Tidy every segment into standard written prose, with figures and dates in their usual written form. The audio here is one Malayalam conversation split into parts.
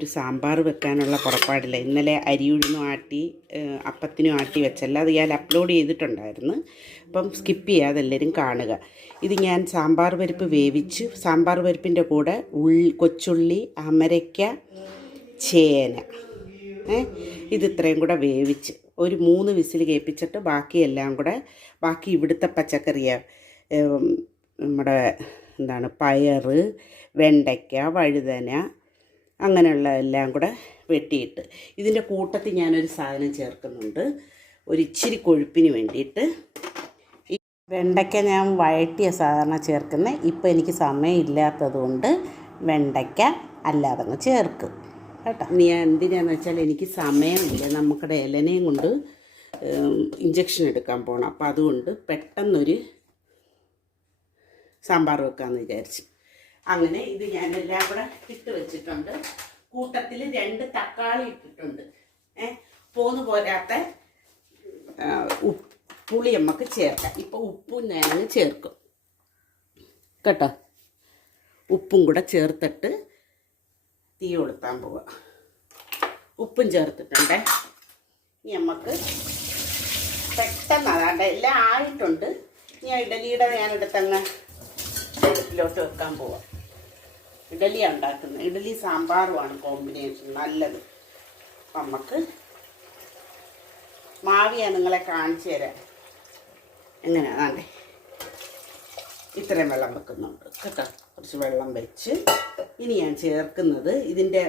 ഒരു സാമ്പാർ വെക്കാനുള്ള പുറപ്പാടില്ല. ഇന്നലെ അരിയുഴുന്നും ആട്ടി അപ്പത്തിനും ആട്ടി വെച്ചല്ല, അത് ഞാൻ അപ്ലോഡ് ചെയ്തിട്ടുണ്ടായിരുന്നു. അപ്പം സ്കിപ്പ് ചെയ്യാതെ എല്ലാവരും കാണുക. ഇത് ഞാൻ സാമ്പാർ പരിപ്പ് വേവിച്ച്, സാമ്പാർ പരിപ്പിൻ്റെ കൂടെ കൊച്ചുള്ളി, അമരയ്ക്ക, ചേന, ഇത് ഇത്രയും കൂടെ വേവിച്ച് ഒരു 3 വിസിൽ കേൾപ്പിച്ചിട്ട് ബാക്കിയെല്ലാം കൂടെ, ബാക്കി ഇവിടുത്തെ പച്ചക്കറിയാണ്, നമ്മുടെ പയർ, വെണ്ടയ്ക്ക, വഴുതന, അങ്ങനെയുള്ള എല്ലാം കൂടെ വെട്ടിയിട്ട് ഇതിൻ്റെ കൂട്ടത്തിൽ ഞാനൊരു സാധനം ചേർക്കുന്നുണ്ട്, ഒരു ഇച്ചിരി കൊഴുപ്പിന് വേണ്ടിയിട്ട്. ഈ വെണ്ടയ്ക്ക ഞാൻ വഴറ്റിയ സാധാരണ ചേർക്കുന്നത്. ഇപ്പോൾ എനിക്ക് സമയമില്ലാത്തത് കൊണ്ട് വെണ്ടയ്ക്ക അല്ലാതെ ചേർക്കും കേട്ടോ. ഞാൻ എന്തിനാന്ന് വെച്ചാൽ എനിക്ക് സമയമില്ല, നമുക്കിടെ ഇലനയും കൊണ്ട് ഇഞ്ചക്ഷൻ എടുക്കാൻ പോകണം. അപ്പോൾ അതുകൊണ്ട് പെട്ടെന്നൊരു സാമ്പാർ വെക്കാമെന്ന് വിചാരിച്ചു. അങ്ങനെ ഇത് ഞാനെല്ലാം കൂടെ ഇട്ട് വെച്ചിട്ടുണ്ട്. കൂട്ടത്തിൽ 2 തക്കാളി ഇട്ടിട്ടുണ്ട്. പോന്ന് പോരാത്ത പുളി നമുക്ക് ചേർക്കാം. ഇപ്പോൾ ഉപ്പും ഞാൻ ചേർക്കും കേട്ടോ. ഉപ്പും കൂടെ ചേർത്തിട്ട് തീ കൊളുത്താൻ പോവുക. ഉപ്പും ചേർത്തിട്ടുണ്ടേ. ഇനി നമുക്ക് പെട്ടെന്ന് അതാണ്ട് എല്ലാം ആയിട്ടുണ്ട്. ഞാൻ ഇഡലിയുടെ ഞാനെടുത്തങ്ങ് അടുപ്പിലോട്ട് വെക്കാൻ പോവാം. ഇഡലിയാണ് ഉണ്ടാക്കുന്നത്. ഇഡലി സാമ്പാറുമാണ് കോമ്പിനേഷൻ നല്ലത്. അപ്പം നമുക്ക് മാവിയാണ് നിങ്ങളെ കാണിച്ചു തരാം എങ്ങനെയാണേ. ഇത്രയും വെള്ളം വെക്കുന്നുണ്ട് കേട്ടോ. കുറച്ച് വെള്ളം വെച്ച് ഇനി ഞാൻ ചേർക്കുന്നത്, ഇതിൻ്റെ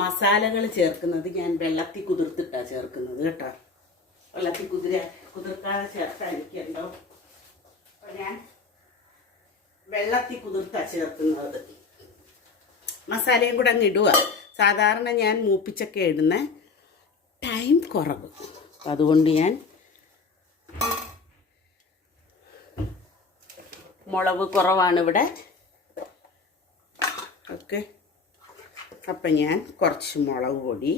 മസാലകൾ ചേർക്കുന്നത് ഞാൻ വെള്ളത്തിൽ കുതിർത്തിട്ടാണ് ചേർക്കുന്നത് കേട്ടോ. വെള്ളത്തിൽ കുതിർക്കാതെ ചേർത്താൽ എനിക്കുണ്ടോ. അപ്പം ഞാൻ വെള്ളത്തിൽ കുതിർത്താണ് ചേർക്കുന്നത്. മസാലയും കൂടെ അങ്ങ് ഇടുക. സാധാരണ ഞാൻ മൂപ്പിച്ചൊക്കെ ഇടുന്ന ടൈം കുറവ്, അതുകൊണ്ട് ഞാൻ മുളക് കുറവാണ് ഇവിടെ. ഓക്കെ, അപ്പം ഞാൻ കുറച്ച് മുളക് പൊടി,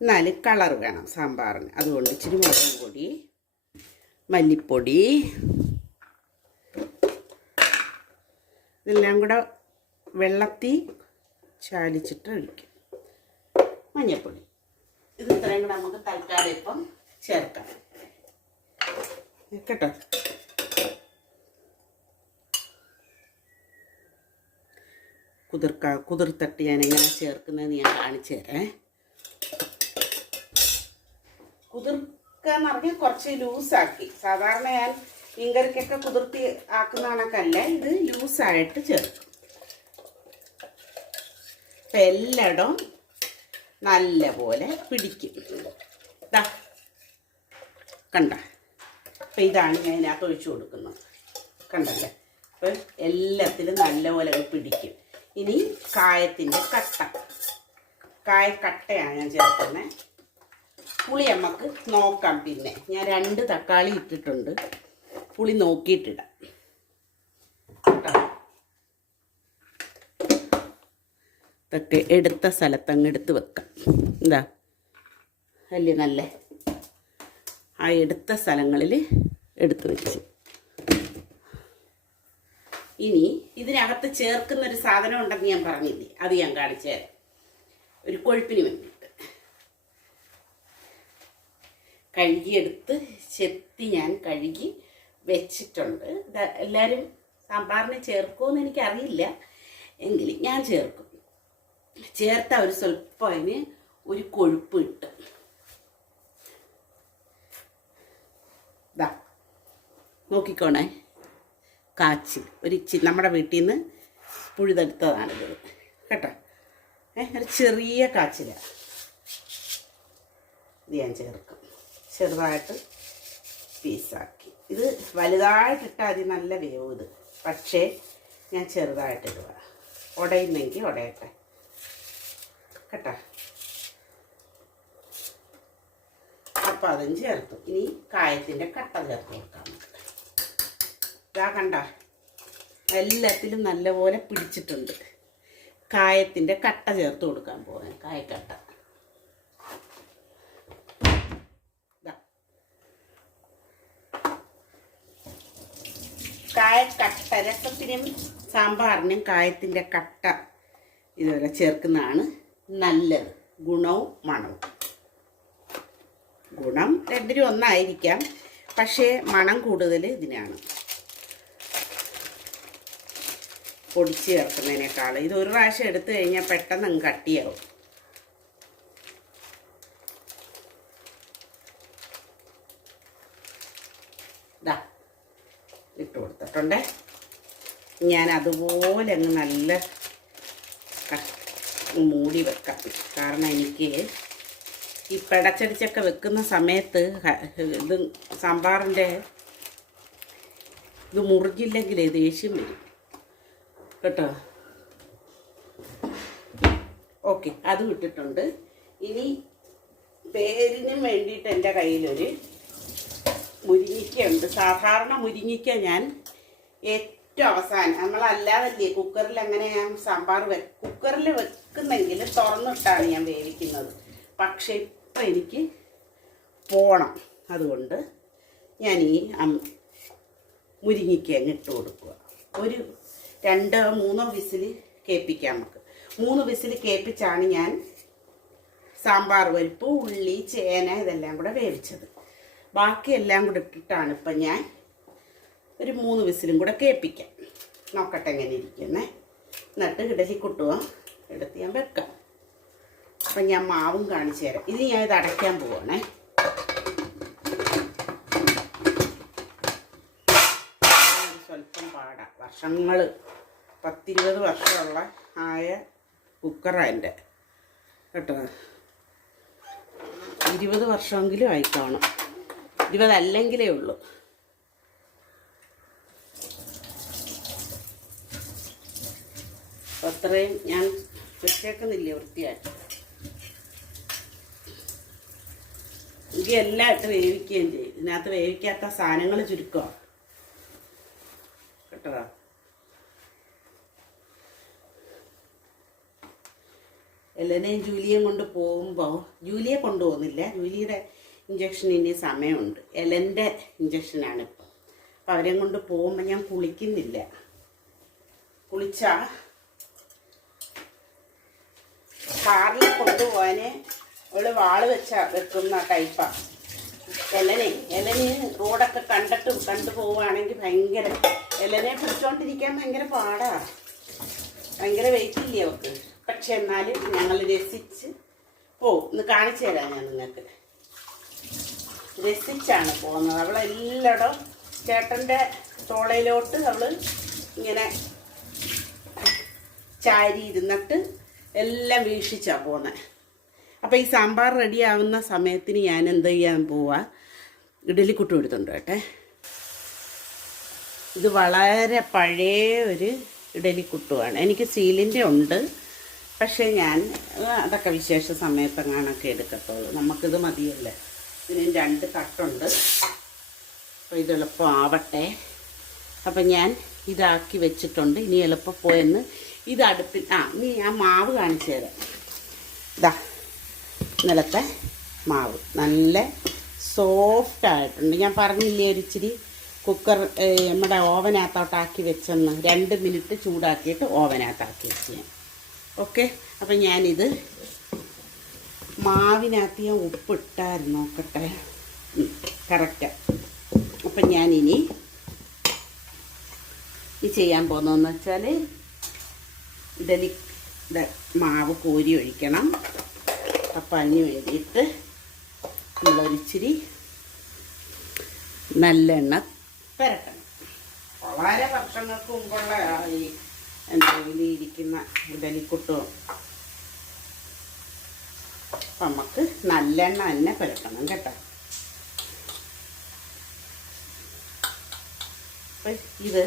എന്നാലും കളർ വേണം സാമ്പാറിന്, അതുകൊണ്ട് ഇച്ചിരി മുളക് പൊടി, മല്ലിപ്പൊടി, ഇതെല്ലാം കൂടെ വെള്ളത്തിൽ ചാലിച്ചിട്ട് ഒഴിക്കും. മഞ്ഞൾപ്പൊടി, ഇത് ഇത്രയും കൂടെ നമുക്ക് തൽക്കാലം ഇപ്പം ചേർക്കാം കേട്ടോ. കുതിർത്തട്ട് ഞാൻ എങ്ങനെ ചേർക്കുന്നതെന്ന് ഞാൻ കാണിച്ചു തരാം. കുതിർക്കാന്ന് പറഞ്ഞാൽ കുറച്ച് ലൂസാക്കി. സാധാരണ ഞാൻ മീൻകറിക്കൊക്കെ കുതിർത്തി ആക്കുന്ന കണക്കല്ല, ഇത് ലൂസായിട്ട് ചേർക്കും. അപ്പം എല്ലായിടവും നല്ല പോലെ പിടിക്കും. ഇതാ കണ്ട. അപ്പം ഇതാണ് ഞാൻ ഇതിനകത്ത് ഒഴിച്ചു കൊടുക്കുന്നത്, കണ്ടല്ലേ. അപ്പം എല്ലാത്തിലും നല്ലപോലെ പിടിക്കും. ഇനി കായത്തിൻ്റെ കായക്കട്ടയാണ് ഞാൻ ചേർക്കുന്നത്. പുളി നമുക്ക് നോക്കാം. പിന്നെ ഞാൻ 2 തക്കാളി ഇട്ടിട്ടുണ്ട്. പുളി നോക്കിയിട്ടിടാം കേട്ടോ. ഇതൊക്കെ എടുത്ത സ്ഥലത്തങ്ങ് എടുത്ത് വെക്കാം. എന്താ അല്ലേ, നല്ല ആ എടുത്ത സ്ഥലങ്ങളിൽ എടുത്ത് വെച്ച്. ഇനി ഇതിനകത്ത് ചേർക്കുന്നൊരു സാധനം ഉണ്ടെന്ന് ഞാൻ പറഞ്ഞില്ലേ, അത് ഞാൻ കാണിച്ചു തരാം. ഒരു കൊഴുപ്പിന് വേണ്ടിയിട്ട് കഴുകിയെടുത്ത് ചെത്തി ഞാൻ കഴുകി വെച്ചിട്ടുണ്ട്. എല്ലാവരും സാമ്പാറിന് ചേർക്കുമെന്ന് എനിക്കറിയില്ല, എങ്കിലും ഞാൻ ചേർക്കും. ചേർത്ത ഒരു സ്വല്പം അതിന് ഒരു കൊഴുപ്പ് കിട്ടും. ഇതാ നോക്കിക്കോണേ, കാച്ചി ഒരു ഇച്ചിരി നമ്മുടെ വീട്ടിൽ നിന്ന് പുഴുതെടുത്തതാണിത് കേട്ടോ. ഒരു ചെറിയ കാച്ചിലാണ്. ഇത് ഞാൻ ചേർക്കും, ചെറുതായിട്ട് പീസാക്കി. ഇത് വലുതായിട്ടിട്ടാൽ അത് നല്ല വേവ്. ഇത് പക്ഷേ ഞാൻ ചെറുതായിട്ടിടുക. ഉടയുന്നെങ്കിൽ ഉടയട്ടെ കേട്ടോ. അപ്പം അതും ചേർത്തു. ഇനി കായത്തിൻ്റെ കട്ട ചേർത്ത് കൊടുക്കാം. ഇതാ കണ്ട, എല്ലാത്തിലും നല്ലപോലെ പിടിച്ചിട്ടുണ്ട്. കായത്തിൻ്റെ കട്ട ചേർത്ത് കൊടുക്കാൻ പോകാൻ, കായക്കട്ട. കായക്കട്ട രസത്തിനും സാമ്പാറിനും കായത്തിൻ്റെ കട്ട ഇതുപോലെ ചേർക്കുന്നതാണ് നല്ലത്. ഗുണവും മണവും. ഗുണം രണ്ടിനും ഒന്നായിരിക്കാം, പക്ഷേ മണം കൂടുതൽ ഇതിനാണ്, പൊടിച്ച് ചേർക്കുന്നതിനേക്കാൾ. ഇത് ഒരു പ്രാവശ്യം എടുത്തു കഴിഞ്ഞാൽ പെട്ടെന്ന് അങ്ങ് കട്ടിയാവും. ഇതാ ഇട്ട് കൊടുത്തിട്ടുണ്ട്. ഞാൻ അതുപോലെ അങ്ങ് നല്ല മൂടി വെക്കാം. കാരണം എനിക്ക് ഈ പെടച്ചടിച്ചൊക്കെ വെക്കുന്ന സമയത്ത് ഇത് സാമ്പാറിൻ്റെ ഇത് മുറിഞ്ഞില്ലെങ്കിൽ ദേഷ്യം വരും കേട്ടോ. ഓക്കെ, അത് ഇട്ടിട്ടുണ്ട്. ഇനി പേരിനും വേണ്ടിയിട്ട് എൻ്റെ കയ്യിലൊരു മുരിങ്ങിക്കയുണ്ട്. സാധാരണ മുരിങ്ങിക്ക ഞാൻ ഏറ്റവും അവസാനം, നമ്മളല്ലാതല്ലേ കുക്കറിൽ അങ്ങനെ ഞാൻ സാമ്പാർ കുക്കറിൽ വെക്കുന്നെങ്കിൽ തുറന്നിട്ടാണ് ഞാൻ വേവിക്കുന്നത്. പക്ഷേ ഇപ്പം എനിക്ക് പോണം, അതുകൊണ്ട് ഞാൻ ഈ മുരിങ്ങിക്ക അങ്ങ് ഇട്ട് കൊടുക്കുക. ഒരു 2-3 വിസിൽ കേൾപ്പിക്കാം നമുക്ക്. 3 വിസിൽ കേൾപ്പിച്ചാണ് ഞാൻ സാമ്പാർ പരിപ്പ്, ഉള്ളി, ചേന ഇതെല്ലാം കൂടെ വേവിച്ചത്. ബാക്കിയെല്ലാം കൂടെ ഇട്ടിട്ടാണ് ഇപ്പം ഞാൻ ഒരു 3 വിസിലും കൂടെ കേൾപ്പിക്കാം. നോക്കട്ടെ എങ്ങനെ ഇരിക്കുന്നേ. എന്നിട്ട് ഇഡലി കുട്ടുക എടുത്ത് ഞാൻ വെക്കാം. അപ്പം ഞാൻ മാവും കാണിച്ചു തരാം. ഇത് ഞാൻ ഇത് അടയ്ക്കാൻ പോവാണേ. സ്വല്പം പാടാം. വർഷങ്ങൾ 10-20 വർഷമുള്ള ആയ കുക്കറാണ് എൻ്റെ കേട്ടോ. 20 വർഷമെങ്കിലും ആയിക്കാണും. 20 അല്ലെങ്കിലേ ഉള്ളൂ. അത്രയും ഞാൻ വെച്ചേക്കുന്നില്ല വൃത്തിയായിട്ട്. എനിക്ക് എല്ലാം ഇട്ട് വേവിക്കുകയും ചെയ്യും. ഇതിനകത്ത് വേവിക്കാത്ത സാധനങ്ങൾ ചുരുക്കുക കേട്ടോ. എല്ലനെയും ജൂലിയും കൊണ്ട് പോകുമ്പോൾ, ജൂലിയെ കൊണ്ടുപോകുന്നില്ല, ജൂലിയുടെ ഇഞ്ചക്ഷൻ ഇനി സമയമുണ്ട്. എലൻ്റെ ഇഞ്ചക്ഷനാണ് ഇപ്പം. അപ്പം അവരെയും കൊണ്ട് പോകുമ്പോൾ ഞാൻ കുളിക്കുന്നില്ല. കുളിച്ചാൽ കാറിൽ കൊണ്ടുപോകാൻ അവള് വാള് വെക്കുന്ന ടൈപ്പാണ്. എലന് റോഡൊക്കെ കണ്ടു പോവുകയാണെങ്കിൽ ഭയങ്കര, എലനെ പിടിച്ചോണ്ടിരിക്കാൻ ഭയങ്കര പാടാണ്. ഭയങ്കര വെയിറ്റ് ഇല്ലേ അവർക്ക്. പക്ഷെ എന്നാലും ഞങ്ങൾ രസിച്ച് പോവും. ഇന്ന് കാണിച്ചു തരാം ഞാൻ നിങ്ങൾക്ക്. രസിച്ചാണ് പോകുന്നത്. അവളെല്ലായിടും ചേട്ടൻ്റെ തോളയിലോട്ട് അവൾ ഇങ്ങനെ ചാരി ഇരുന്നിട്ട് എല്ലാം വീക്ഷിച്ചാണ് പോകുന്നത്. അപ്പോൾ ഈ സാമ്പാർ റെഡിയാവുന്ന സമയത്തിന് ഞാൻ എന്ത് ചെയ്യാൻ പോവാ, ഇഡലിക്കുട്ടു എടുത്തുണ്ട് കേട്ടെ. ഇത് വളരെ പഴയ ഒരു ഇഡലിക്കുട്ടുവാണ്. എനിക്ക് സ്റ്റീലിൻ്റെ ഉണ്ട്, പക്ഷേ ഞാൻ അതൊക്കെ വിശേഷ സമയത്തെങ്ങാനൊക്കെ എടുക്കത്തുള്ളൂ. നമുക്കിത് മതിയല്ലേ. ഇതിന് 2 തട്ടുണ്ട്. അപ്പോൾ ഇത് എളുപ്പം ആവട്ടെ. അപ്പം ഞാൻ ഇതാക്കി വെച്ചിട്ടുണ്ട്. ഇനി എളുപ്പം പോയെന്ന് ഇത് അടുപ്പിൽ ഇനി ഞാൻ മാവ് കാണിച്ചു തരാം. ഇതാ ഇന്നലത്തെ മാവ് നല്ല സോഫ്റ്റായിട്ടുണ്ട്. ഞാൻ പറഞ്ഞില്ലേ ഒരു ഇച്ചിരി കുക്കർ നമ്മുടെ ഓവനകത്തോട്ടാക്കി വെച്ചെന്ന്. 2 മിനിറ്റ് ചൂടാക്കിയിട്ട് ഓവനകത്താക്കി വെച്ച് ഞാൻ. ഓക്കെ, അപ്പം ഞാനിത് മാവിനകത്ത് ഞാൻ ഉപ്പിട്ടായിരുന്നു. നോക്കട്ടെ, കറക്റ്റാണ്. അപ്പം ഞാനിനി ഈ ചെയ്യാൻ പോകുന്നതെന്ന് വെച്ചാൽ ഇഡലി മാവ് കോരി ഒഴിക്കണം. അപ്പം അതിന് വേണ്ടിയിട്ട് നമ്മളൊരിച്ചിരി നല്ലെണ്ണ പുരട്ടണം. വളരെ വർഷങ്ങൾക്ക് മുമ്പുള്ള ഈ ഇരിക്കുന്ന ഇഡലിക്കുട്ടും അപ്പം നമുക്ക് നല്ലെണ്ണ തന്നെ പുരട്ടണം കേട്ടോ. അപ്പം ഇത്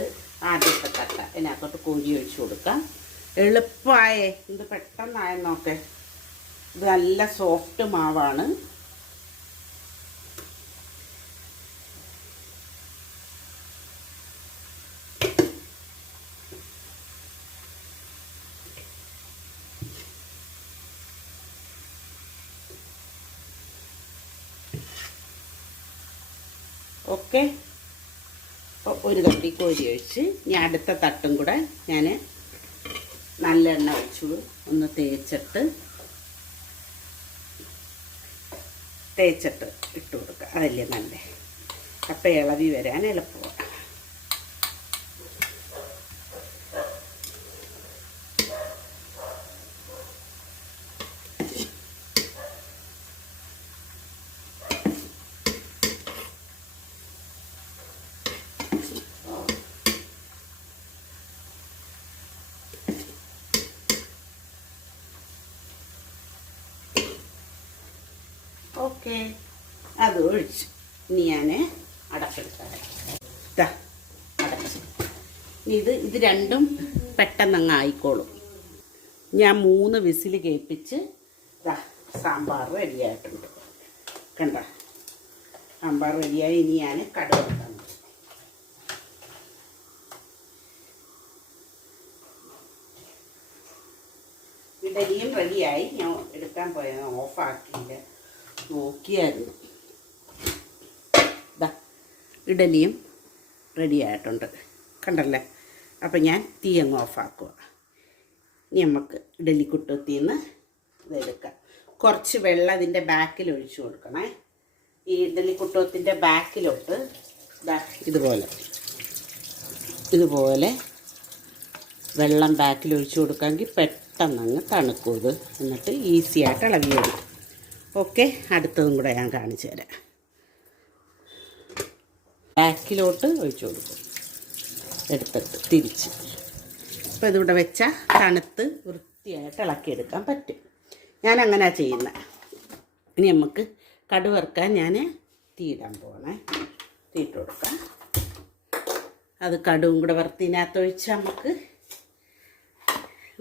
ആദ്യത്തെ തട്ട ഇതിനകത്തോട്ട് കോരി ഒഴിച്ച് കൊടുക്കാം. എളുപ്പമായേ, ഇത് പെട്ടെന്നായ നോക്കേ. ഇത് നല്ല സോഫ്റ്റ് മാവാണ്. ഓക്കെ, അപ്പോൾ ഒരു തട്ടി കോരി ഒഴിച്ച് ഞാൻ അടുത്ത തട്ടും കൂടെ ഞാൻ നല്ലെണ്ണ ഒഴിച്ചു ഒന്ന് തേച്ചിട്ട് ഇട്ട് കൊടുക്കുക. അതല്ലേ നല്ല കപ്പ ഇളവി വരാൻ എളുപ്പമാണ്. ഓക്കെ, അത് ഒഴിച്ചു. ഇനി ഞാൻ അടപ്പെടുത്താം. അടച്ചു. ഇത് രണ്ടും പെട്ടെന്നങ്ങ് ആയിക്കോളും. ഞാൻ 3 വിസിൽ കേൾപ്പിച്ച് സാമ്പാർ റെഡിയായിട്ടുണ്ട്. കണ്ട, സാമ്പാർ റെഡിയായി. ഇനി ഞാൻ കടുക് വെക്കണം. ഇഡലിയും റെഡിയായി. ഞാൻ എടുക്കാൻ പോയത് ഓഫാക്കിയില്ല, നോക്കിയായിരുന്നു. ഇഡലിയും റെഡി ആയിട്ടുണ്ട്, കണ്ടല്ലേ. അപ്പം ഞാൻ തീ അങ്ങ് ഓഫാക്കുക. ഇനി നമുക്ക് ഇഡലിക്കുട്ടത്തിൽ നിന്ന് ഇതെടുക്കാം. കുറച്ച് വെള്ളം ഇതിൻ്റെ ബാക്കിൽ ഒഴിച്ചു കൊടുക്കണേ. ഈ ഇഡലിക്കുട്ടത്തിൻ്റെ ബാക്കിലോട്ട് ഇതുപോലെ വെള്ളം ബാക്കിൽ ഒഴിച്ചു കൊടുക്കാമെങ്കിൽ പെട്ടെന്നങ്ങ് തണുക്കും ഇത്. എന്നിട്ട് ഈസി ആയിട്ട് ഇളകിയെടുക്കും. ഓക്കെ, അടുത്തതും കൂടെ ഞാൻ കാണിച്ചു തരാം. ബാക്കിലോട്ട് ഒഴിച്ചു കൊടുക്കും, എടുത്തിട്ട് തിരിച്ച്. അപ്പോൾ ഇതിവിടെ വെച്ചാൽ തണുത്ത് വൃത്തിയായിട്ട് ഇളക്കിയെടുക്കാൻ പറ്റും. ഞാൻ അങ്ങനെയാണ് ചെയ്യുന്നത്. ഇനി നമുക്ക് കടുക് വറുക്കാൻ ഞാൻ തീയിടാൻ പോകണേ. തീയിട്ട് കൊടുക്കാം. അത് കടുവും കൂടെ വറുത്തിനകത്ത് ഒഴിച്ചാൽ നമുക്ക്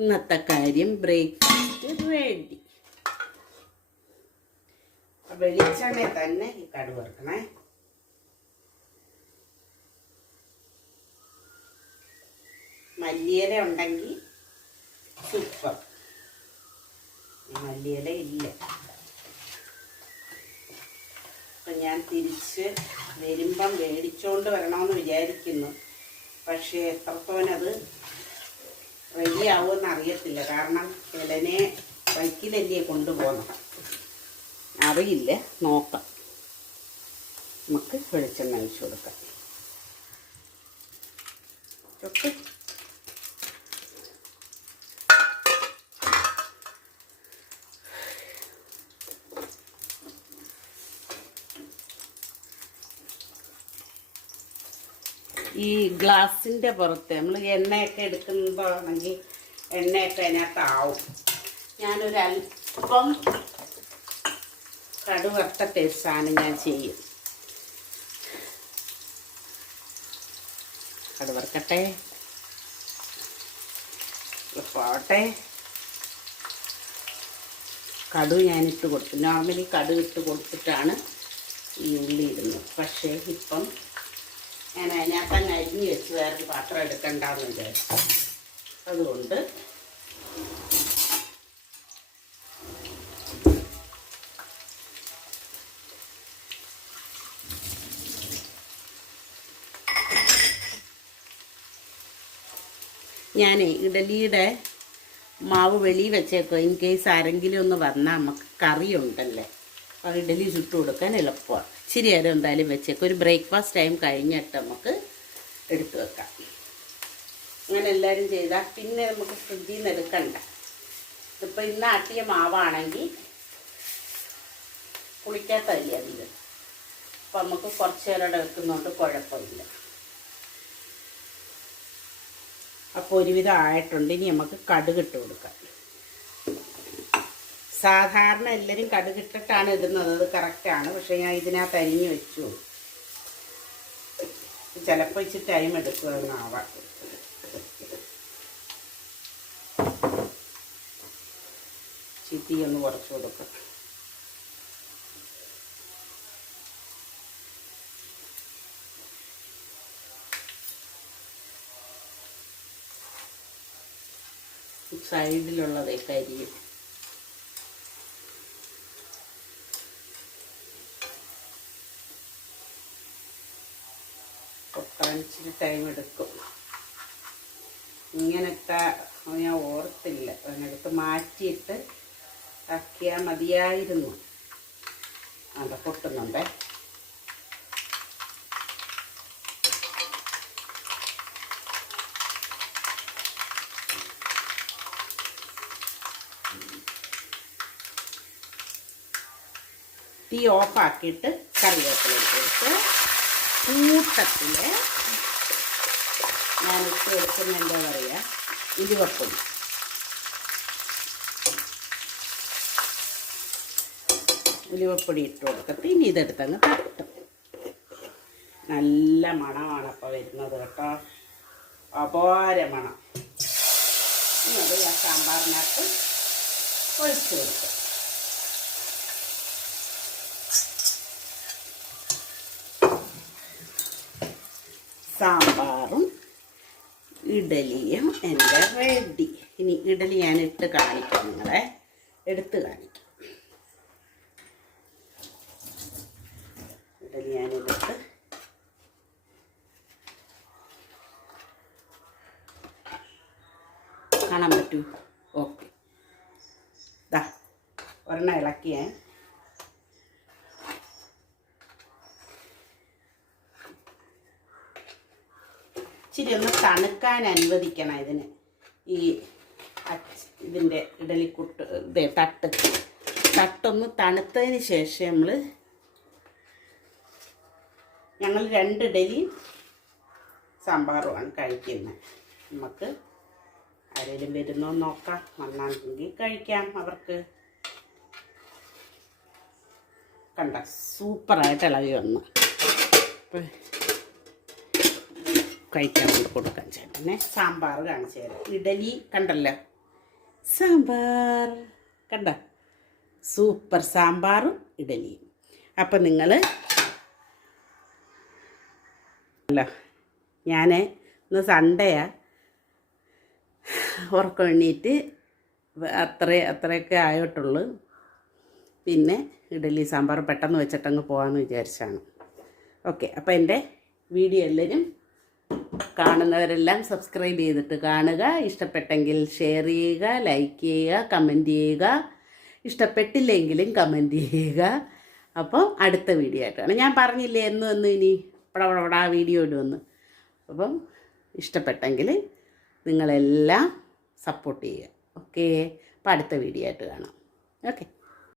ഇന്നത്തെ കാര്യം ബ്രേക്ക്ഫാസ്റ്റ് റെഡി. വെളിച്ചെണ്ണ തന്നെ ഈ കടുക് വറുക്കണേ. മല്ലിയില ഉണ്ടെങ്കിൽ സൂപ്പർ. മല്ലിയില ഇല്ല. അപ്പം ഞാൻ തിരിച്ച് വരുമ്പം മേടിച്ചുകൊണ്ട് വരണമെന്ന് വിചാരിക്കുന്നു. പക്ഷേ എത്രത്തോനത് റെഡിയാവുമെന്ന് അറിയത്തില്ല. കാരണം ഇലനെ ബൈക്കിലല്ലേ കൊണ്ടുപോകണം, അറിയില്ല. നോക്കാം. നമുക്ക് വെളിച്ചെണ്ണ ഒഴിച്ചു കൊടുക്കാം. ചൊട്ട് ഈ ഗ്ലാസിൻ്റെ പുറത്ത് നമ്മൾ എണ്ണയൊക്കെ എടുക്കുമ്പോൾ ആണെങ്കിൽ എണ്ണയൊക്കെ അതിനകത്താവും. ഞാനൊരു അല്പം കടുക് വറുത്ത ടേസ്റ്റാണ് ഞാൻ ചെയ്യും. കടുക് വറുക്കട്ടെ, പോട്ടെ. കടുക് ഞാനിട്ട് കൊടുത്തു. നോർമലി കടുക് ഇട്ട് കൊടുത്തിട്ടാണ് ഈ ഉള്ളി ഇടുന്നത്. പക്ഷേ ഇപ്പം ഞാൻ അതിനകത്തങ്ങ് അരിഞ്ഞ് വെച്ച് വേറൊരു പാത്രം എടുക്കണ്ടെന്ന് വിചാരിച്ചു. അതുകൊണ്ട് ഞാൻ ഇഡലിയുടെ മാവ് വെളിയിൽ വെച്ചേക്കോ. ഇൻ കേസ് ആരെങ്കിലും ഒന്ന് വന്നാൽ നമുക്ക് കറിയുണ്ടല്ലേ, അപ്പോൾ ഇഡലി ചുട്ടു കൊടുക്കാൻ എളുപ്പമാണ്. ഇച്ചിരി നേരം എന്തായാലും വെച്ചേക്കും. ഒരു ബ്രേക്ക്ഫാസ്റ്റ് ടൈം കഴിഞ്ഞിട്ട് നമുക്ക് എടുത്തു വെക്കാം. അങ്ങനെ എല്ലാവരും ചെയ്താൽ പിന്നെ നമുക്ക് ഫ്രിഡ്ജിൽ നിന്ന് എടുക്കണ്ട. ഇതിപ്പോൾ ഇന്ന് ആട്ടിയ മാവാണെങ്കിൽ പുളിക്കാത്തല്ലേ അധികം. അപ്പോൾ നമുക്ക് കുറച്ച് നേരം വെക്കുന്നതുകൊണ്ട് കുഴപ്പമില്ല. അപ്പോൾ ഒരുവിധം ആയിട്ടുണ്ട്. ഇനി നമുക്ക് കടുക് ഇട്ട് കൊടുക്കാം. സാധാരണ എല്ലാവരും കടുക് ഇട്ടിട്ടാണ് ഇടുന്നത്, അത് കറക്റ്റാണ്. പക്ഷേ ഞാൻ ഇതിനകത്ത് അരിഞ്ഞ് വെച്ചു. ചിലപ്പോൾ ഇച്ചിരി ടൈം എടുക്കുമെന്നാവാം. ചിത്തി ഒന്ന് കുറച്ച് കൊടുക്കാം. സൈഡിലുള്ളതേ കരിയും. പൊട്ടാൻ ഇച്ചിരി ടൈം എടുക്കും. ഇങ്ങനത്തെ അത് ഞാൻ ഓർത്തില്ല. അതിനടുത്ത് മാറ്റിയിട്ട് ആക്കിയാൽ മതിയായിരുന്നു. അത് പൊട്ടുന്നുണ്ടേ. തീ ഓഫാക്കിയിട്ട് കറിവേപ്പില ഇട്ട് കൂട്ടത്തിൽ ഞാൻ ഇട്ട് കൊടുക്കുന്ന എന്താ പറയുക, ഉലുവപ്പൊടി. ഉലുവപ്പൊടി ഇട്ട് കൊടുക്കത്ത്. ഇനി ഇതെടുത്തങ്ങ് തട്ടും. നല്ല മണമാണ് അപ്പോൾ വരുന്നത് കേട്ടോ, അപാര മണം. ഇനി അത് ഞാൻ സാമ്പാറിനകത്ത് ഒഴിച്ചു കൊടുക്കും. സാമ്പാറും ഇഡലിയും എൻ്റെ റെഡി. ഇനി ഇഡലി ഞാൻ ഇട്ട് കാണിക്കാം, നിങ്ങളെ എടുത്ത് കാണിക്കാം. ഇഡലി ഞാനെടുത്ത് കാണാൻ പറ്റൂ? ഓക്കെ, ദാ ഒരെണ്ണം ഇളക്കിയേ. ഇച്ചിരി ഒന്ന് തണുക്കാൻ അനുവദിക്കണം ഇതിന്. ഈ ഇതിൻ്റെ ഇഡലിക്കുട്ട് തട്ടൊന്ന് തണുത്തതിന് ശേഷം ഞങ്ങൾ 2 ഇഡലി സാമ്പാറുമാണ് കഴിക്കുന്നത്. നമുക്ക് ആരെങ്കിലും വരുന്നോ നോക്കാം, വന്നാണെങ്കിൽ കഴിക്കാം അവർക്ക്. കണ്ട സൂപ്പറായിട്ട് ഇളകി വന്നു. കഴിക്കാൻ കൊണ്ട് കൊടുക്കാൻ ചേട്ടനെ. സാമ്പാർ കാണിച്ചു തരാം. ഇഡലി കണ്ടല്ലോ, സാമ്പാർ കണ്ട, സൂപ്പർ സാമ്പാറും ഇഡലിയും. അപ്പം നിങ്ങൾ അല്ല, ഞാൻ ഇന്ന് സൺഡേയാ, ഉറക്കം എണ്ണീറ്റ് അത്രയൊക്കെ ആയിട്ടുള്ളൂ. പിന്നെ ഇഡലി സാമ്പാർ പെട്ടെന്ന് വെച്ചിട്ടങ്ങ് പോകാമെന്ന് വിചാരിച്ചാണ്. ഓക്കെ, അപ്പോൾ എൻ്റെ വീഡിയോ എല്ലാവരും കാണുന്നവരെല്ലാം സബ്സ്ക്രൈബ് ചെയ്തിട്ട് കാണുക. ഇഷ്ടപ്പെട്ടെങ്കിൽ ഷെയർ ചെയ്യുക, ലൈക്ക് ചെയ്യുക, കമൻറ്റ് ചെയ്യുക. ഇഷ്ടപ്പെട്ടില്ലെങ്കിലും കമൻറ്റ് ചെയ്യുക. അപ്പം അടുത്ത വീഡിയോ ആയിട്ടാണ്. ഞാൻ പറഞ്ഞില്ലേ എന്നും ഇനി പടപട വീഡിയോ ഇടുമെന്ന്. അപ്പം ഇഷ്ടപ്പെട്ടെങ്കിൽ നിങ്ങളെല്ലാം സപ്പോർട്ട് ചെയ്യുക. ഓക്കെ, അപ്പോൾ അടുത്ത വീഡിയോ ആയിട്ട് കാണാം. ഓക്കെ.